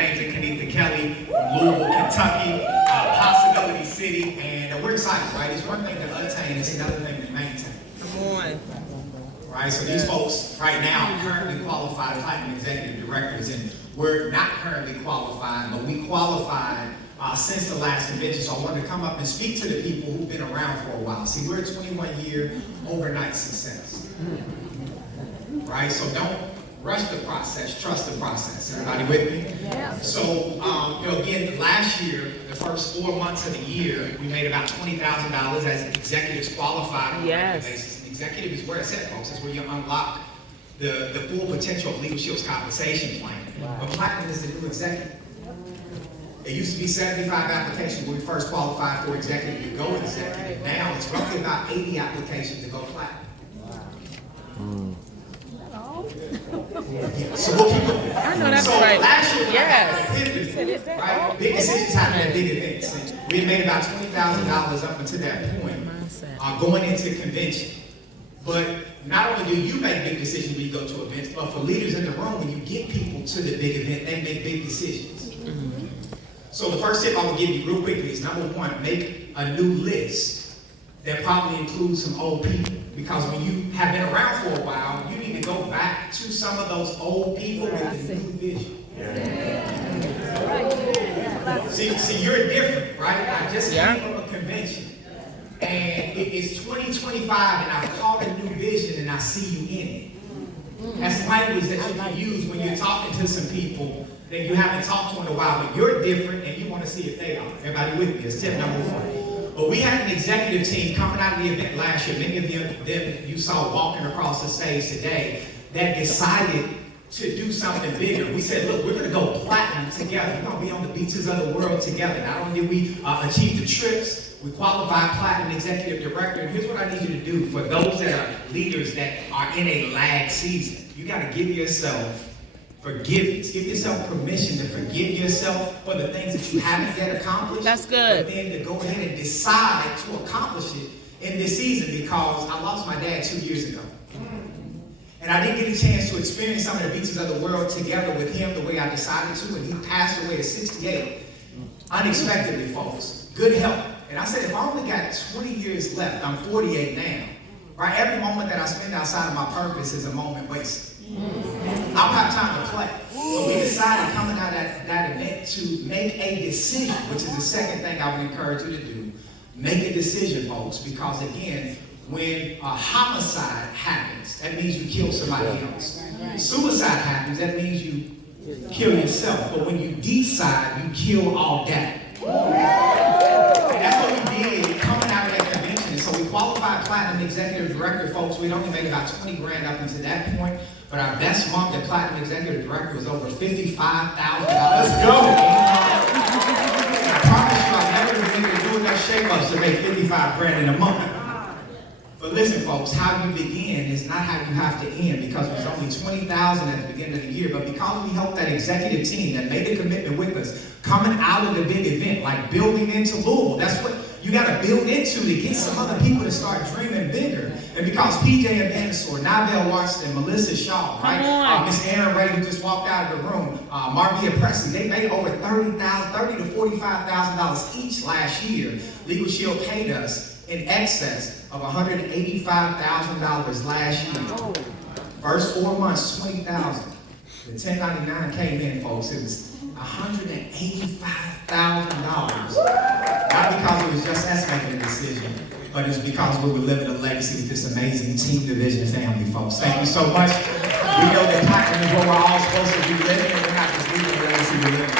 James and Kenitha Kelly from Louisville, Kentucky, Possibility City, and we're excited, right? It's one thing to attain, it's another thing to maintain. Come on. Right, so these folks right now are currently qualified platinum executive directors, and we're not currently qualified, but we qualified since the last convention. So I wanted to come up and speak to the people who've been around for a while. See, we're a 21-year overnight success. Right, so don't rush the process, trust the process. Everybody with me? Yeah. So, again, last year, the first 4 months of the year, we made about $20,000 as executives qualified on a regular basis. Executive is where it's at, folks. It's where you unlock the full potential of Legal Shield's compensation plan. But platinum is the new executive. It used to be 75 applications when we first qualified for executive to go executive. Now it's roughly about 80 applications to go platinum. Yeah, so we'll keep going. I know that's so right. Last year, Yes. right? Big decisions happen at big events. And we had made about $20,000 up until that point, going into convention. But not only do you make big decisions when you go to events, but for leaders in the room, when you get people to the big event, they make big decisions. So the first tip I will give you real quickly is number one, make a new list that probably includes some old people. Because when you have been around for a while, you need to go back to some of those old people with the new vision. See, you're different, right? I just came from a convention. And it's 2025 and I've caught a new vision and I see you in it. That's language that you can use when you're talking to some people that you haven't talked to in a while, but you're different and you want to see if they are. Everybody with me? It's tip number one. But we had an executive team coming out of the event last year, many of them you saw walking across the stage today, that decided to do something bigger. We said, look, we're going to go platinum together. We're going to be on the beaches of the world together. Not only did we achieve the trips, we qualified platinum executive director. And here's what I need you to do for those that are leaders that are in a lag season. You got to give yourself forgiveness. Give yourself permission to forgive yourself for the things that you haven't yet accomplished. That's good. But then to go ahead and decide to accomplish it in this season, because I lost my dad 2 years ago. And I didn't get a chance to experience some of the beaches of the world together with him the way I decided to, and he passed away at 68. Unexpectedly, folks. Good health. And I said, if I only got 20 years left, I'm 48 now, right? Every moment that I spend outside of my purpose is a moment wasted. I don't have time to play. So we decided coming out of that event to make a decision, which is the second thing I would encourage you to do. Make a decision, folks, because again, when a homicide happens, that means you kill somebody else. Suicide happens, that means you kill yourself. But when you decide, you kill all that. And that's what we did coming out of that convention. So we qualified platinum executive director, folks. We'd only made about 20 grand up until that point. But our best month at platinum executive director was over $55,000. Let's go. I promise you, I've never been doing that shake-ups to make 55 grand in a month. But listen, folks, how you begin is not how you have to end, because it was only 20,000 at the beginning of the year. But because we helped that executive team that made a commitment with us, coming out of the big event, like building into Louisville, that's what you got to build into to get some other people to start dreaming bigger. And because PJ Evansor, Nivell Washington, Melissa Shaw, right? Miss Aaron Ray, who just walked out of the room, Marvia Presley, they made over $30,000 to $45,000 each last year. Legal Shield paid us in excess of $185,000 last year. First 4 months, $20,000. The 1099 came in, folks. It was $185,000. Not because it was just us making a decision, but it's because we were living a legacy with this amazing Team Division family, folks. Thank you so much. We know that platinum is what we're all supposed to be living, and we're not just living a legacy, we're living